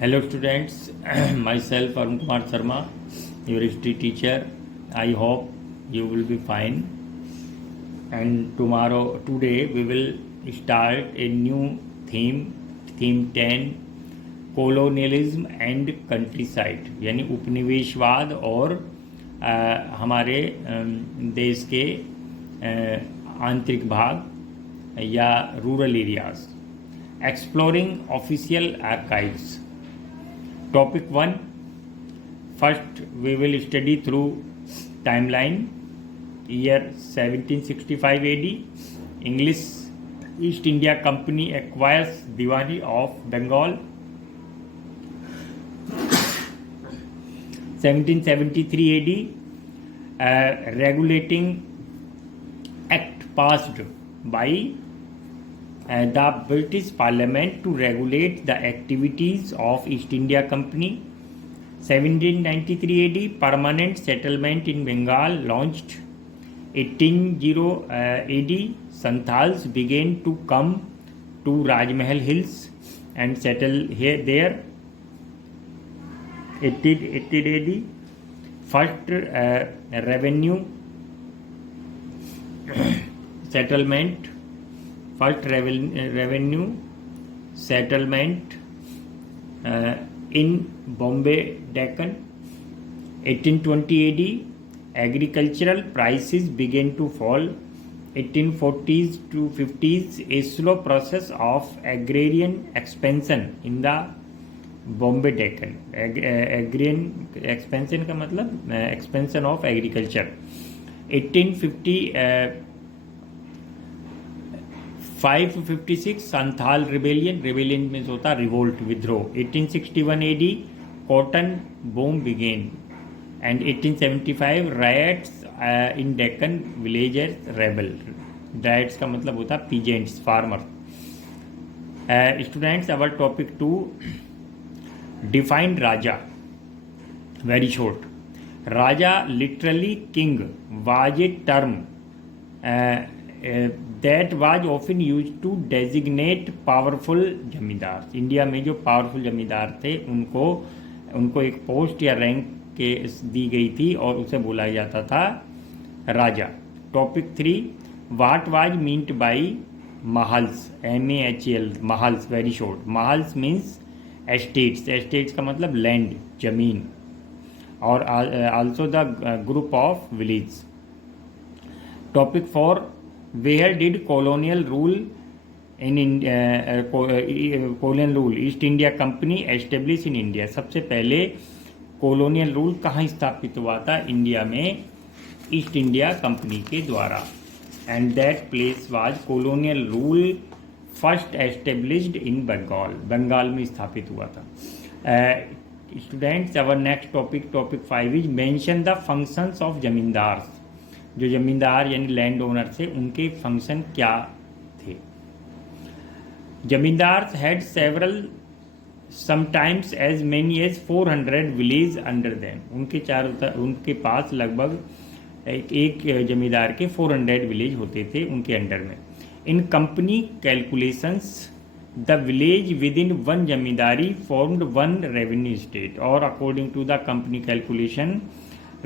Hello students, myself Arun Kumar Sharma, your history teacher. I hope you will be fine. And today we will start a new theme 10, colonialism and countryside, यानी उपनिवेशवाद और हमारे देश के आंतरिक भाग या rural areas. Exploring official archives. Topic 1. First, we will study through timeline. Year 1765 AD. English East India Company acquires Diwani of Bengal. 1773 AD. Regulating Act passed by the British Parliament to regulate the activities of East India Company. 1793 AD, permanent settlement in Bengal launched. 1800 AD, Santals began to come to Rajmahal Hills and settle there. 1880 AD, first revenue settlement. First revenue settlement in Bombay, Deccan. 1820 AD, agricultural prices began to fall. 1840s to 50s, a slow process of agrarian expansion in the Bombay, Deccan. Agrarian expansion का मतलब expansion of agriculture. 1850 556 Santhal rebellion में होता revolt विद्रोह. 1861 AD cotton boom begin and 1875 riots in Deccan villagers rebel. Riots का मतलब होता peasants farmer. Students, our topic 2, define raja. Very short. Raja literally king was a term that was often used to designate powerful zamindar. India में जो powerful जमींदार थे उनको एक post या रैंक के दी गई थी और उसे बोला जाता था राजा. Topic 3, what was meant by mahals. MAHL mahals. Very short. Mahals means estates. Estates का मतलब लैंड, जमीन, और also the group of village. Topic 4, where did colonial rule East India Company establish in India. सबसे पहले कॉलोनियल रूल कहाँ स्थापित हुआ था इंडिया में? ईस्ट इंडिया कंपनी के द्वारा. And that place was colonial rule first established in Bengal. Bengal में स्थापित हुआ था. Students, our next topic 5 is mention the functions of zamindar. जो जमींदार यानी लैंड ओनर थे उनके फंक्शन क्या थे? Zamindar had several sometimes as many as 400 village under them. उनके पास लगभग एक जमींदार के 400 विलेज होते थे उनके अंडर में. In company calculations the village within one zamindari formed one revenue state. और according to the company calculation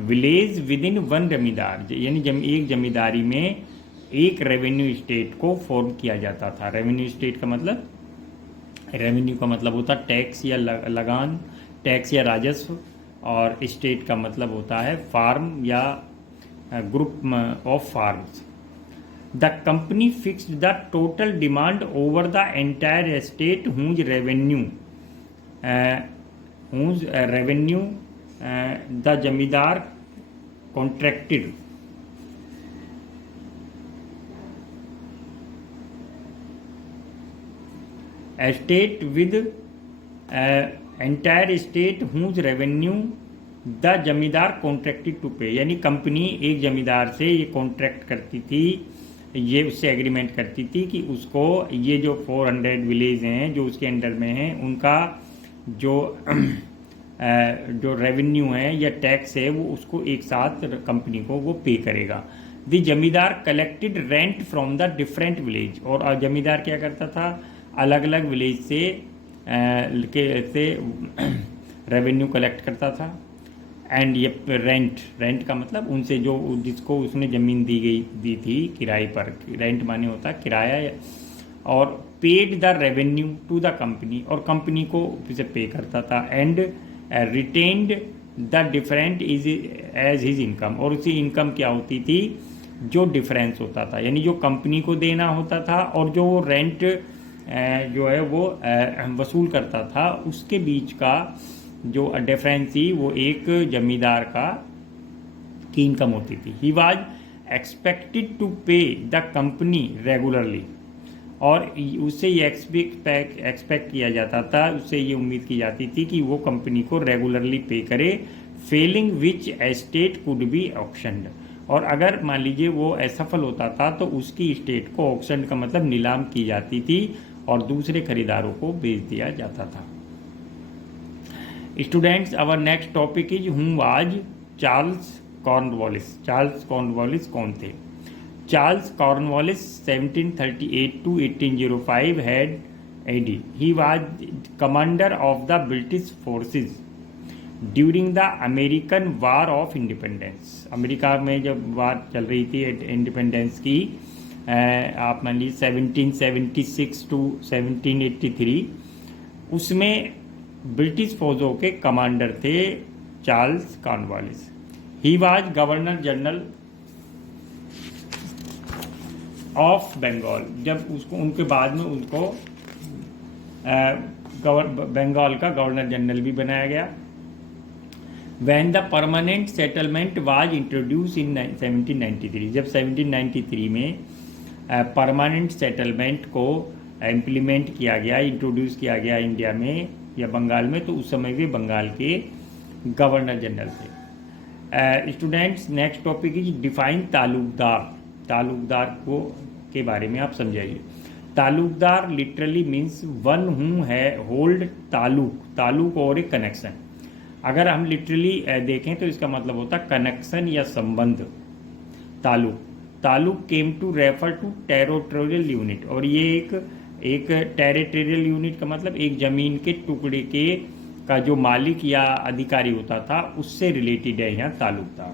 village within one zamindar यानी एक जमींदारी में एक रेवेन्यू स्टेट को फॉर्म किया जाता था. रेवेन्यू स्टेट का मतलब, रेवेन्यू का मतलब होता टैक्स या लगान, टैक्स या राजस्व, और स्टेट का मतलब होता है फार्म या group of farms. The company fixed the total demand over the entire state whose revenue the zamindar contracted estate with entire state whose revenue the zamindar contracted to pay. यानी कंपनी एक जमींदार से ये कॉन्ट्रैक्ट करती थी, ये उससे एग्रीमेंट करती थी कि उसको ये जो 400 विलेज हैं जो उसके अंडर में हैं उनका जो रेवेन्यू है या टैक्स है वो उसको एक साथ कंपनी को वो पे करेगा. द जमींदार collected rent from the different village. और जमींदार क्या करता था? अलग अलग विलेज से के से रेवेन्यू कलेक्ट करता था। एंड ये रेंट का मतलब उनसे जो जिसको उसने ज़मीन दी थी किराए पर, रेंट माने होता है किराया, और paid the revenue to the company, और कंपनी को उसे पे करता था। And retained the different is as his income, और उसी इनकम क्या होती थी, जो डिफरेंस होता था, यानी जो कंपनी को देना होता था और जो वो रेंट जो है वो वसूल करता था, उसके बीच का जो डिफरेंस थी वो एक जमींदार की इनकम होती थी। ही वॉज एक्सपेक्टेड टू पे द कंपनी रेगुलरली, और उससे ये एक्सपेक्ट किया जाता था, उससे ये उम्मीद की जाती थी कि वो कंपनी को रेगुलरली पे करे। Failing which estate could be auctioned, और अगर मान लीजिए वो असफल होता था तो उसकी स्टेट को, ऑक्शन का मतलब नीलाम की जाती थी और दूसरे खरीदारों को बेच दिया जाता था। Students, our next topic is who was Charles Cornwallis. Charles Cornwallis कौन थे? Charles Cornwallis 1738 to 1805 had AD. He was commander of the British forces during the American war of independence. America में जब वार चल रही थी इंडिपेंडेंस की, आप मान लीजिए 1776 to 1783, उसमें ब्रिटिश फौजों के कमांडर थे Charles Cornwallis. He was governor general of Bengal. जब उसको उनके बाद में उनको बंगाल का गवर्नर जनरल भी बनाया गया। When the permanent settlement was introduced in 1793, जब 1793 में परमानेंट सेटलमेंट को इम्प्लीमेंट किया गया, इंट्रोड्यूस किया गया इंडिया में या बंगाल में, तो उस समय वे बंगाल के गवर्नर जनरल थे। Students, next topic is define Talukdar. Talukdar को के बारे में आप समझाइए। Talukdar literally means one who है होल्ड ताल्लुक और एक कनेक्शन। अगर हम लिटरली देखें तो इसका मतलब होता है कनेक्शन या संबंध। ताल्लुक came to refer to territorial unit, और ये एक टेरिटोरियल यूनिट का मतलब एक ज़मीन के टुकड़े का जो मालिक या अधिकारी होता था उससे रिलेटेड है यहाँ ताल्लुकदार।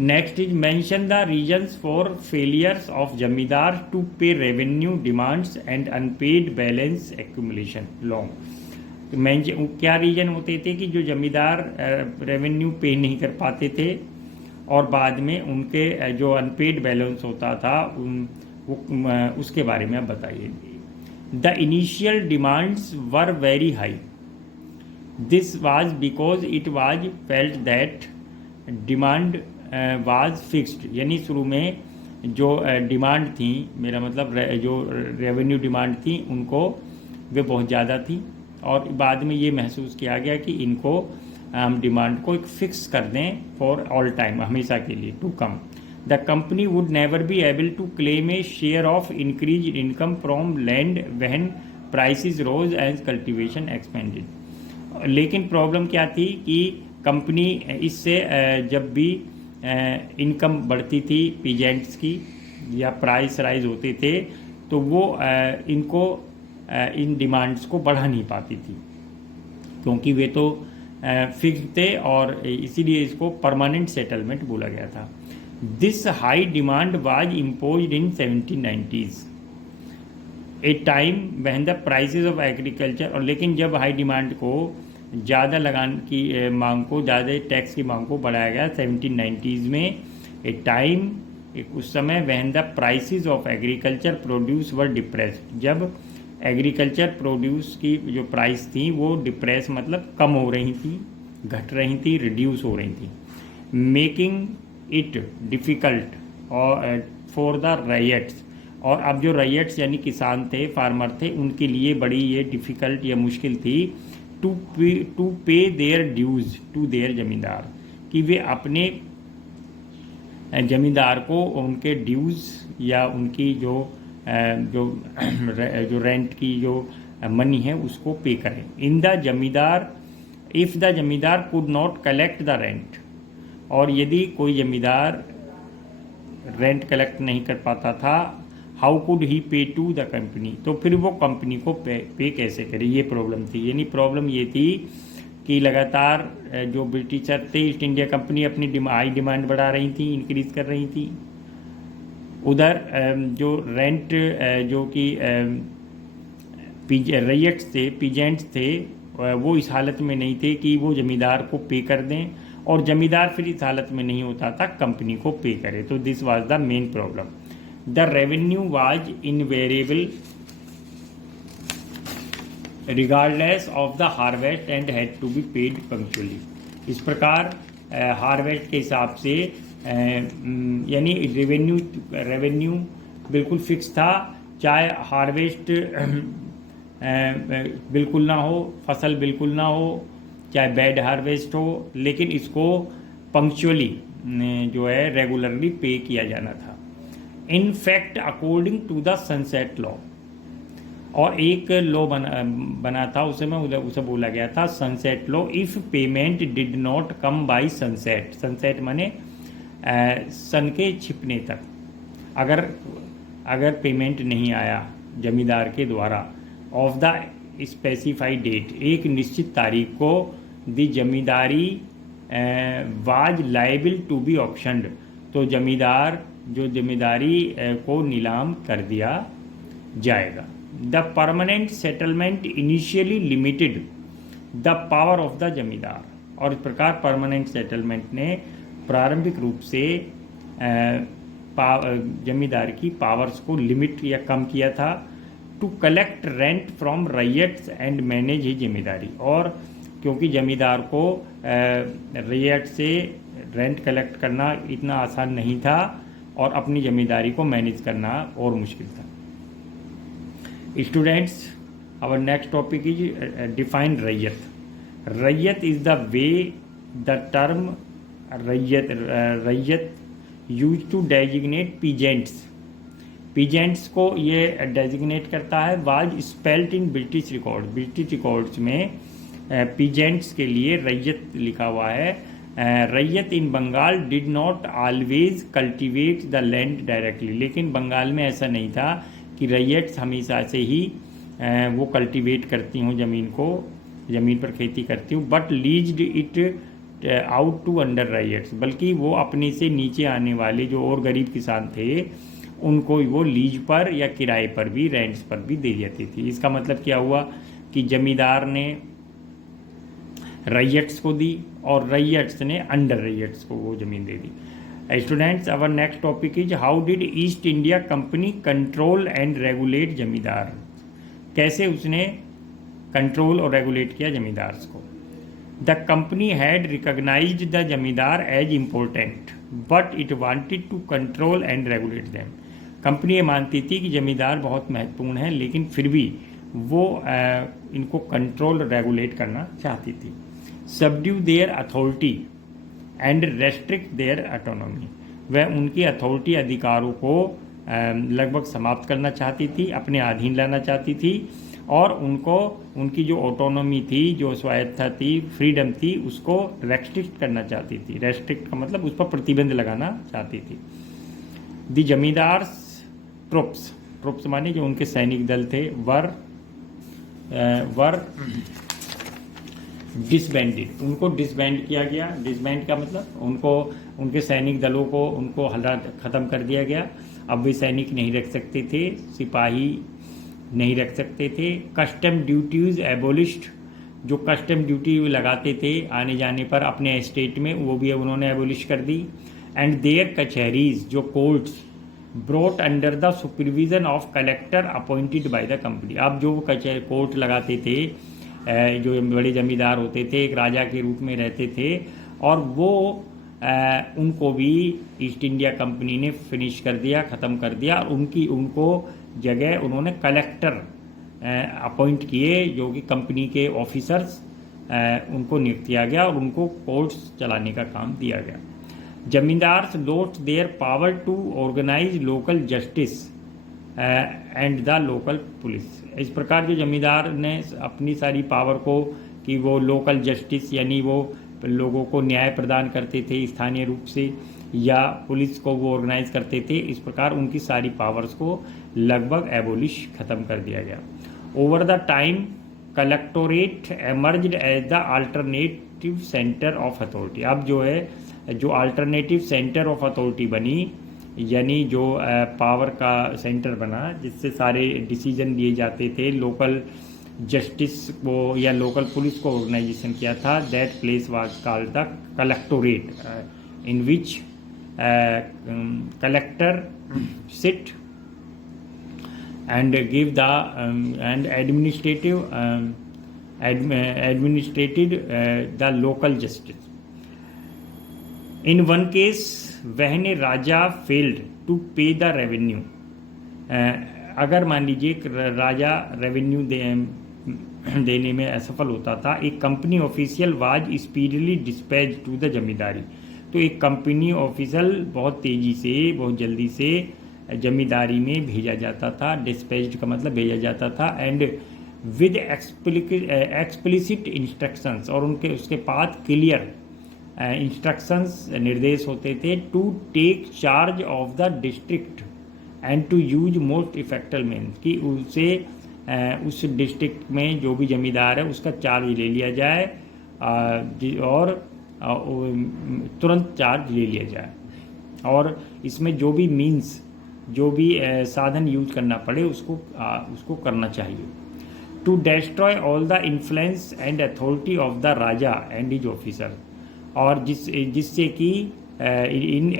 Next is mention the reasons for failures of zamindar to pay revenue demands and unpaid balance accumulation long. तो क्या रीजन होते थे कि जो जमींदार रेवेन्यू पे नहीं कर पाते थे, और बाद में उनके जो अनपेड बैलेंस होता था उसके बारे में आप बताइए। The initial demands were very high. This was because it was felt that demand was fixed, यानी शुरू में जो डिमांड थी, मेरा मतलब जो रेवेन्यू डिमांड थी उनको वे बहुत ज़्यादा थी, और बाद में ये महसूस किया गया कि इनको हम डिमांड को एक फिक्स कर दें फॉर ऑल टाइम, हमेशा के लिए, to come. The company would never be able to claim a share of increase income from land when prices rose as cultivation expanded. लेकिन प्रॉब्लम क्या थी कि कंपनी इससे जब भी इनकम बढ़ती थी पीजेंट्स की या प्राइस राइज होते थे, तो वो इनको इन डिमांड्स को बढ़ा नहीं पाती थी, क्योंकि वे तो फिक्स थे, और इसीलिए इसको परमानेंट सेटलमेंट बोला गया था। This high demand was imposed in 1790s, A time when the prices of agriculture, और लेकिन जब हाई डिमांड को ज़्यादा लगाने की मांग को, ज़्यादा टैक्स की मांग को बढ़ाया गया 1790s में, ए टाइम उस समय when the prices of agriculture produce were depressed, जब एग्रीकल्चर प्रोड्यूस की जो प्राइस थी वो डिप्रेस मतलब कम हो रही थी, घट रही थी, रिड्यूस हो रही थी, मेकिंग इट डिफ़िकल्ट और फॉर द राइट्स। और अब जो राइट्स यानी किसान थे, फार्मर थे, उनके लिए बड़ी ये डिफ़िकल्ट या मुश्किल थी टू पे देयर ड्यूज़ टू देयर जमींदार, कि वे अपने जमींदार को उनके ड्यूज़ या उनकी जो रेंट की जो मनी है उसको पे करें। इन द जमींदार, इफ़ द जमींदार could not collect the rent, और यदि कोई जमींदार रेंट कलेक्ट नहीं कर पाता था, हाउ कुड ही पे टू द कंपनी, तो फिर वो कंपनी को पे कैसे करे, ये प्रॉब्लम थी। यानी प्रॉब्लम ये थी कि लगातार जो ब्रिटिशर थे, ईस्ट इंडिया कंपनी अपनी हाई डिमांड बढ़ा रही थी, इंक्रीज कर रही थी। उधर जो रेंट जो कि रैयट्स थे, पीजेंट्स थे, वो इस हालत में नहीं थे कि वो जमींदार को पे कर दें, और जमींदार फिर इस हालत में नहीं होता था कंपनी को पे करे। तो this was the main problem. The revenue was invariable regardless of the harvest and had to be paid punctually. इस प्रकार हार्वेस्ट के हिसाब से यानी रेवेन्यू बिल्कुल फिक्स था, चाहे हार्वेस्ट बिल्कुल ना हो, फसल बिल्कुल ना हो, चाहे बैड हार्वेस्ट हो, लेकिन इसको पंक्चुअली जो है रेगुलरली पे किया जाना था। In fact according to the sunset law, और एक लॉ बना था उसे बोला गया था sunset law. If payment did not come by sunset, sunset माने सन के छिपने तक, अगर पेमेंट नहीं आया जमींदार के द्वारा ऑफ द स्पेसिफाइड डेट, एक निश्चित तारीख को, the zamindari was liable to be auctioned, तो जमींदारी को नीलाम कर दिया जाएगा। The permanent settlement initially limited the power of the zamindar, और इस प्रकार परमानेंट सेटलमेंट ने प्रारंभिक रूप से जमींदार की पावर्स को लिमिट या कम किया था। To collect rent from ryots and manage the zamindari, और क्योंकि जमींदार को रैयट से रेंट कलेक्ट करना इतना आसान नहीं था, और अपनी जमींदारी को मैनेज करना और मुश्किल था। Students, our next topic is define ryot. Ryot is the way the term ryot use to designate peasants को ये डेजिग्नेट करता है। Was spelt in British records में पीजेंट्स के लिए रैयत लिखा हुआ है। Ryot in Bengal did not always cultivate the land directly, लेकिन बंगाल में ऐसा नहीं था कि रैयट्स हमेशा से ही वो कल्टिवेट करती हूँ ज़मीन पर खेती करती हूँ, but leased it out to under ryots, बल्कि वो अपने से नीचे आने वाले जो और गरीब किसान थे उनको वो लीज पर या किराए पर भी, रेंट्स पर भी दे जाती थी। इसका मतलब क्या हुआ कि जमींदार ने रैयट्स को दी और रैयट्स ने अंडर रैयट्स को वो ज़मीन दे दी। Students, our next topic is how did East India Company control and regulate zamindar. कैसे उसने कंट्रोल और रेगुलेट किया जमींदार्स को। The company had recognised the zamindar as important but it wanted to control and regulate them. Company ये मानती थी कि जमींदार बहुत महत्वपूर्ण है, लेकिन फिर भी वो इनको कंट्रोल और रेगुलेट करना चाहती थी। Subdue their authority and restrict their autonomy, वह उनकी अथॉरिटी अधिकारों को लगभग समाप्त करना चाहती थी, अपने अधीन लाना चाहती थी, और उनको उनकी जो ऑटोनॉमी थी, जो स्वायत्तता थी, फ्रीडम थी, उसको रेस्ट्रिक्ट करना चाहती थी। रेस्ट्रिक्ट का मतलब उस पर प्रतिबंध लगाना चाहती थी। द जमींदार्स ट्रुप्स माने जो उनके सैनिक दल थे वर डिसबैंडेड, उनको डिसबैंड किया गया। डिसबैंड का मतलब उनको, उनके सैनिक दलों को उनको ख़त्म कर दिया गया। अब वे सैनिक नहीं रख सकते थे, सिपाही नहीं रख सकते थे। कस्टम ड्यूटीज़ एबोलिश्ड, जो कस्टम ड्यूटी लगाते थे आने जाने पर अपने स्टेट में, वो भी उन्होंने एबोलिश कर दी। एंड देयर कचहरीज, जो courts, brought under the supervision of collector appointed by the company. अब जो कोर्ट लगाते थे, जो बड़े जमींदार होते थे एक राजा के रूप में रहते थे, और वो उनको भी ईस्ट इंडिया कंपनी ने फिनिश कर दिया, ख़त्म कर दिया, और उनको जगह उन्होंने कलेक्टर अपॉइंट किए, जो कि कंपनी के ऑफिसर्स, उनको नियुक्त किया गया और उनको कोर्ट्स चलाने का काम दिया गया। Zamindars lost their power to organise local justice and the local police. इस प्रकार जो जमींदार ने अपनी सारी पावर को, कि वो लोकल जस्टिस यानी वो लोगों को न्याय प्रदान करते थे स्थानीय रूप से, या पुलिस को वो ऑर्गेनाइज करते थे, इस प्रकार उनकी सारी पावर्स को लगभग एबोलिश ख़त्म कर दिया गया। Over the time collectorate emerged as the alternative centre of authority. अब जो है जो अल्टरनेटिव सेंटर ऑफ अथॉरिटी बनी, यानी जो पावर का सेंटर बना जिससे सारे डिसीजन लिए जाते थे, लोकल जस्टिस को या लोकल पुलिस को ऑर्गेनाइजेशन किया था, that place was called the collectorate in which collector sit and give the and administrated the local justice. In one case, when a raja failed to pay the revenue, अगर मान लीजिए राजा revenue देने में असफल होता था, एक company official was speedily dispatch to the zamindari. तो एक कंपनी ऑफिशियल बहुत तेज़ी से, बहुत जल्दी से जमींदारी में भेजा जाता था। डिस्पैच्ड का मतलब भेजा जाता था। एंड विद एक्सप्लिसिट इंस्ट्रक्शंस, और उनके उसके पास क्लियर इंस्ट्रक्शंस निर्देश होते थे, to take charge of the district and to use most effective means, कि उसे उस डिस्ट्रिक्ट में जो भी जमींदार है उसका चार्ज ले लिया जाए और तुरंत चार्ज ले लिया जाए, और इसमें जो भी मीन्स, जो भी साधन यूज करना पड़े उसको करना चाहिए। To destroy all the influence and authority of the raja and his officer, और जिससे कि इन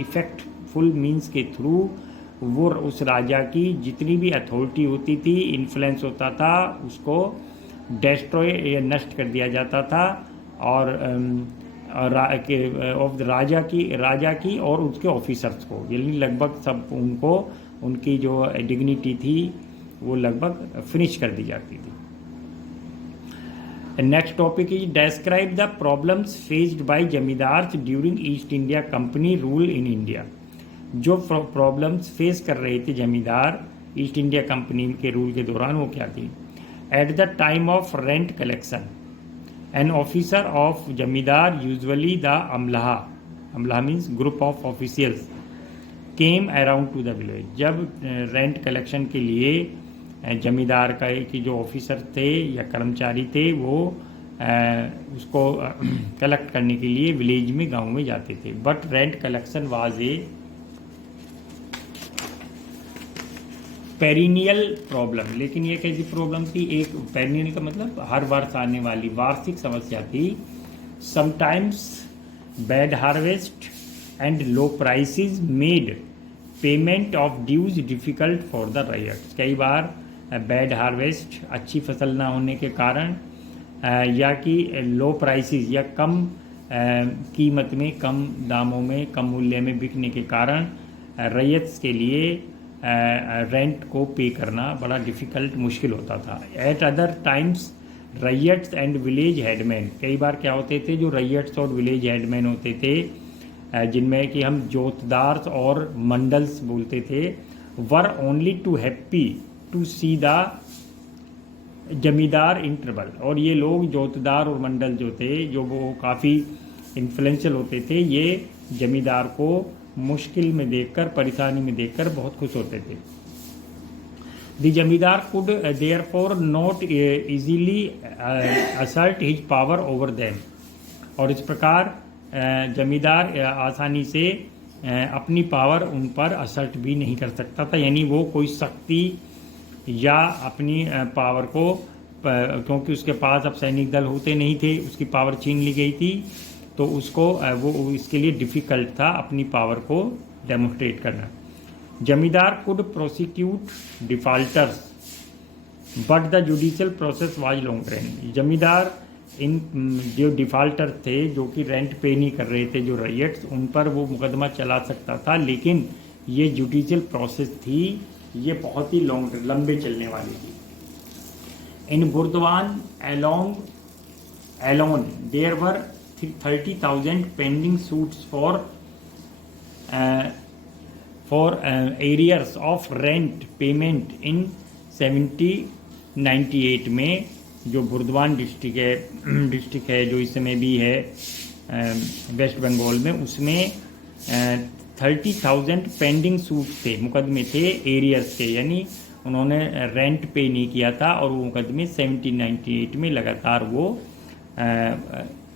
इफेक्टफुल मीन्स के थ्रू वो उस राजा की जितनी भी अथॉरिटी होती थी, इन्फ्लुएंस होता था, उसको डिस्ट्रॉय नष्ट कर दिया जाता था, और ऑफ राजा की और उसके ऑफिसर्स को, यानी लगभग सब उनको उनकी जो डिग्निटी थी वो लगभग फिनिश कर दी जाती थी। Next topic is describe the problems faced by zamindars during east India company rule in India. जो प्रॉब्लम्स फेस कर रहे थे जमींदार ईस्ट इंडिया कंपनी के रूल के दौरान, वो क्या थी? At the time of rent collection, an officer of jamidar, usually the amlaha means group of officials, came around to the village। जब रेंट कलेक्शन के लिए जमींदार का कि जो ऑफिसर थे या कर्मचारी थे वो उसको कलेक्ट करने के लिए विलेज में, गांव में जाते थे। But rent collection was a perennial problem, लेकिन ये कैसी प्रॉब्लम थी? एक पेरिनियल का मतलब हर वर्ष आने वाली वार्षिक समस्या थी। Sometimes bad harvest and low prices made payment of dues difficult for the ryots. कई बार बैड हार्वेस्ट, अच्छी फसल ना होने के कारण, या कि लो प्राइसेस या कम कीमत में, कम दामों में, कम मूल्य में बिकने के कारण रैयत्स के लिए रेंट को पे करना बड़ा डिफ़िकल्ट, मुश्किल होता था। At other times ryots and village headman, कई बार क्या होते थे, जो रैयट्स और विलेज हेडमैन होते थे, जिनमें कि हम जोतदार और मंडल्स बोलते थे, were only too happy to see the zamindar in trouble. और ये लोग जोतदार और मंडल जो थे, जो वो काफ़ी इन्फ्लुएंशियल होते थे, ये जमींदार को मुश्किल में देखकर, परेशानी में देखकर बहुत खुश होते थे। द जमींदार could therefore not easily assert his power over them, और इस प्रकार जमींदार आसानी से अपनी पावर उन पर असर्ट भी नहीं कर सकता था, यानी वो कोई शक्ति या अपनी पावर को, क्योंकि उसके पास अब सैनिक दल होते नहीं थे, उसकी पावर छीन ली गई थी, तो उसको वो इसके लिए डिफ़िकल्ट था अपनी पावर को डेमोस्ट्रेट करना। जमींदार could prosecute defaulters but the judicial process was long run. जमींदार इन जो डिफ़ॉल्टर थे, जो कि रेंट पे नहीं कर रहे थे, जो रैयट्स, उन पर वो मुकदमा चला सकता था, लेकिन ये जुडिशियल प्रोसेस थी, ये बहुत ही लंबे चलने वाली थी। इन Burdwan alone there were 30,000 pending suits for arrears of rent payment in 1798 में, जो बुर्दवान डिस्ट्रिक्ट है जो इस समय भी है वेस्ट बंगाल में, उसमें 30,000 पेंडिंग सूट थे, मुकदमे थे एरियर्स के, यानी उन्होंने रेंट पे नहीं किया था और वो मुकदमे 1798 में लगातार वो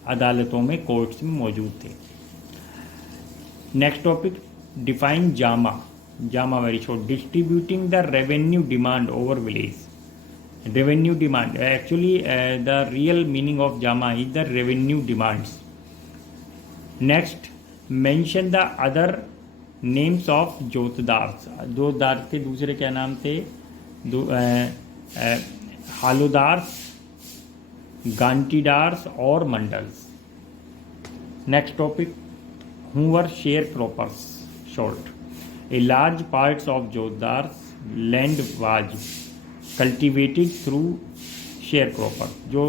अदालतों में, कोर्ट्स में मौजूद थे। Next topic, define jama. Jama very short, distributing the revenue demand over village. Revenue demand, actually the real meaning of jama is the revenue demands. Next, mention the other names of jotedars. जोतदार के दूसरे क्या नाम थे? हालोदार्स, गांटीदार्स और mandals. Next topic, who were sharecroppers short. A large parts of Jodhar's land was cultivated through sharecropper. जो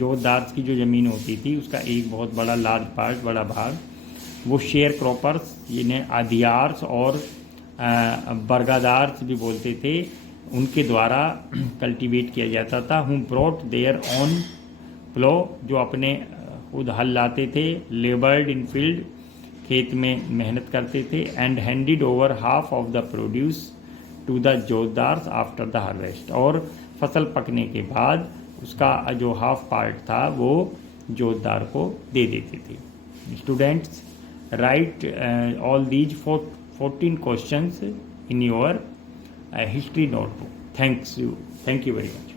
जोधार्स की जो ज़मीन होती थी उसका एक बहुत बड़ा लार्ज पार्ट, बड़ा भाग वो शेयर क्रॉपर्स, जिन्हें आदियार्स और बरगादार्स भी बोलते थे, उनके द्वारा कल्टीवेट किया जाता था। हु ब्रॉट देयर ऑन प्लो, जो अपने खुद हल लाते थे, लेबर्ड इन फील्ड, खेत में मेहनत करते थे, and handed over half of the produce to the jotedars after the harvest, और फसल पकने के बाद उसका जो हाफ पार्ट था वो जोतदार को दे देते थे। Students, right all these 14 questions in your history notebook. Thank you very much.